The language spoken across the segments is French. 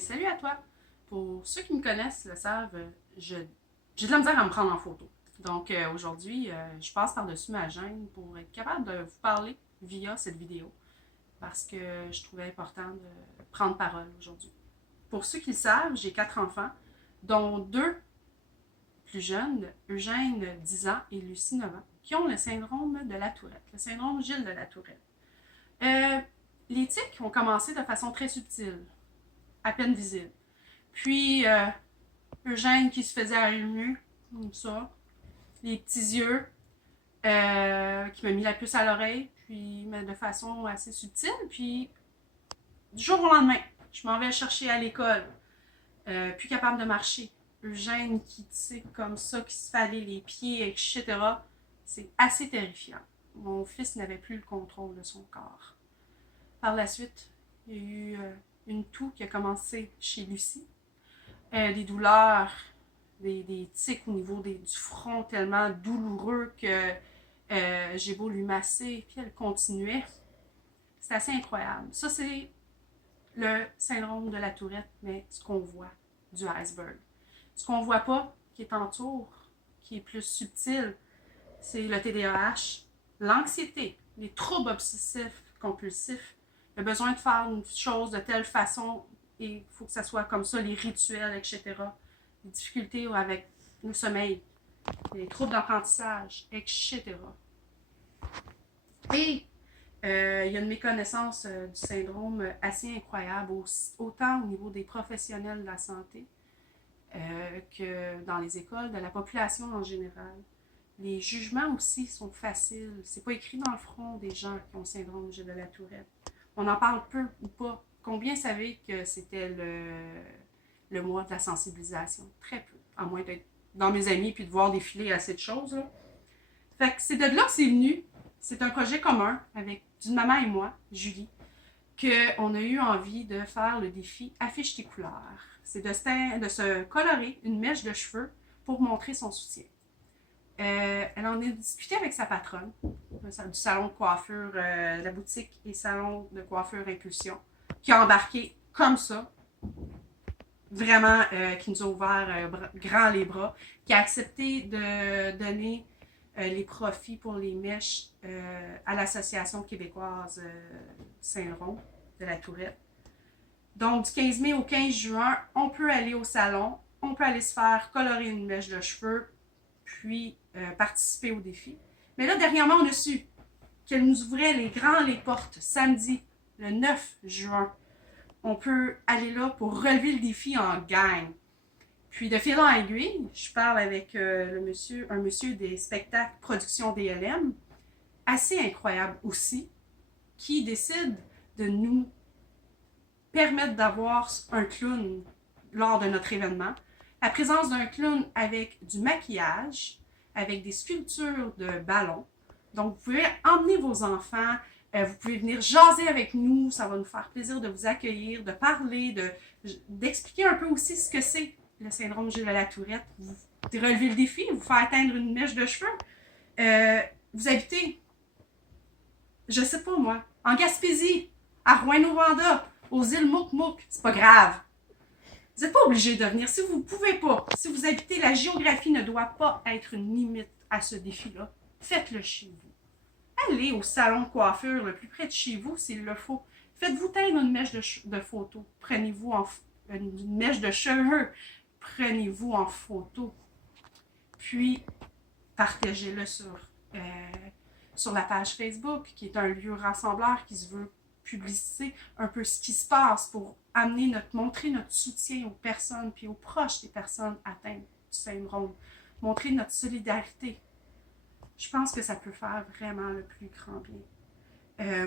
salut à toi! Pour ceux qui me connaissent le savent, j'ai de la misère à me prendre en photo. Donc aujourd'hui, je passe par-dessus ma gêne pour être capable de vous parler via cette vidéo parce que je trouvais important de prendre parole aujourd'hui. Pour ceux qui le savent, j'ai 4 enfants, dont 2 plus jeunes, Eugène 10 ans et Lucie 9 ans, qui ont le syndrome de la Tourette, le syndrome Gilles de la Tourette. Euh, les tics ont commencé de façon très subtile, à peine visible. Puis, Eugène qui se faisait allumer, comme ça, les petits yeux, qui m'a mis la puce à l'oreille, puis mais de façon assez subtile. Puis, du jour au lendemain, je m'en vais le chercher à l'école, plus capable de marcher. Eugène qui tique comme ça, qui se fait aller les pieds, etc. C'est assez terrifiant. Mon fils n'avait plus le contrôle de son corps. Par la suite, il y a eu une toux qui a commencé chez Lucie. Des douleurs, des tics au niveau du front tellement douloureux que j'ai beau lui masser, puis elle continuait. C'est assez incroyable. Ça, c'est le syndrome de la Tourette, mais ce qu'on voit du iceberg. Ce qu'on voit pas, qui est en tour, qui est plus subtil, c'est le TDAH, l'anxiété, les troubles obsessifs compulsifs, le besoin de faire une chose de telle façon et il faut que ça soit comme ça, les rituels, etc. Les difficultés avec le sommeil, les troubles d'apprentissage, etc. Et il y a une méconnaissance du syndrome assez incroyable, autant au niveau des professionnels de la santé que dans les écoles, de la population en général. Les jugements aussi sont faciles. C'est pas écrit dans le front des gens qui ont le syndrome de la Tourette. On en parle peu ou pas. Combien savez que c'était le mois de la sensibilisation? Très peu. À moins d'être dans mes amis puis de voir défiler assez de choses. Là. Fait que c'est de là que c'est venu. C'est un projet commun avec d'une maman et moi, Julie, qu'on a eu envie de faire le défi Affiche tes couleurs. C'est de se colorer une mèche de cheveux pour montrer son soutien. Elle en a discuté avec sa patronne du salon de coiffure, la boutique et salon de coiffure Impulsion, qui a embarqué comme ça, vraiment, qui nous a ouvert grand les bras, qui a accepté de donner les profits pour les mèches à l'Association québécoise Syndrome de la Tourette. Donc, du 15 mai au 15 juin, on peut aller au salon, on peut aller se faire colorer une mèche de cheveux, puis participer au défi. Mais là, dernièrement, on a su qu'elle nous ouvrait les portes samedi, le 9 juin. On peut aller là pour relever le défi en gang. Puis de fil en aiguille, je parle avec un monsieur des spectacles Production DLM, assez incroyable aussi, qui décide de nous permettre d'avoir un clown lors de notre événement. La présence d'un clown avec du maquillage, avec des sculptures de ballons. Donc, vous pouvez emmener vos enfants, vous pouvez venir jaser avec nous, ça va nous faire plaisir de vous accueillir, de parler, d'expliquer un peu aussi ce que c'est le syndrome Gilles de la Tourette. Vous relevez le défi, vous faire atteindre une mèche de cheveux. Vous habitez, je sais pas moi, en Gaspésie, à Rouyn-Noranda, aux îles Mouk-Mouk, c'est pas grave. Vous n'êtes pas obligé de venir. Si vous ne pouvez pas, si vous habitez, la géographie ne doit pas être une limite à ce défi-là. Faites-le chez vous. Allez au salon de coiffure le plus près de chez vous s'il le faut. Faites-vous teindre une mèche de photo. Prenez-vous une mèche de cheveux. Prenez-vous en photo. Puis, partagez-le sur la page Facebook, qui est un lieu rassembleur qui se veut publiciser un peu ce qui se passe pour montrer notre soutien aux personnes puis aux proches des personnes atteintes du syndrome. Montrer notre solidarité. Je pense que ça peut faire vraiment le plus grand bien.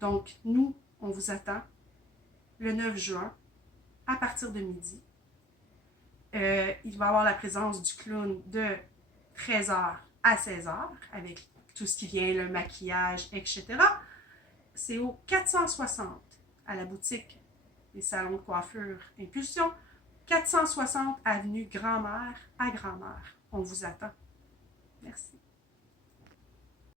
Donc, nous, on vous attend le 9 juin à partir de midi. Il va y avoir la présence du clown de 13h à 16h avec tout ce qui vient, le maquillage, etc. C'est au 460 à la boutique des salons de coiffure Impulsion, 460 avenue Grand-Mère à Grand-Mère. On vous attend. Merci.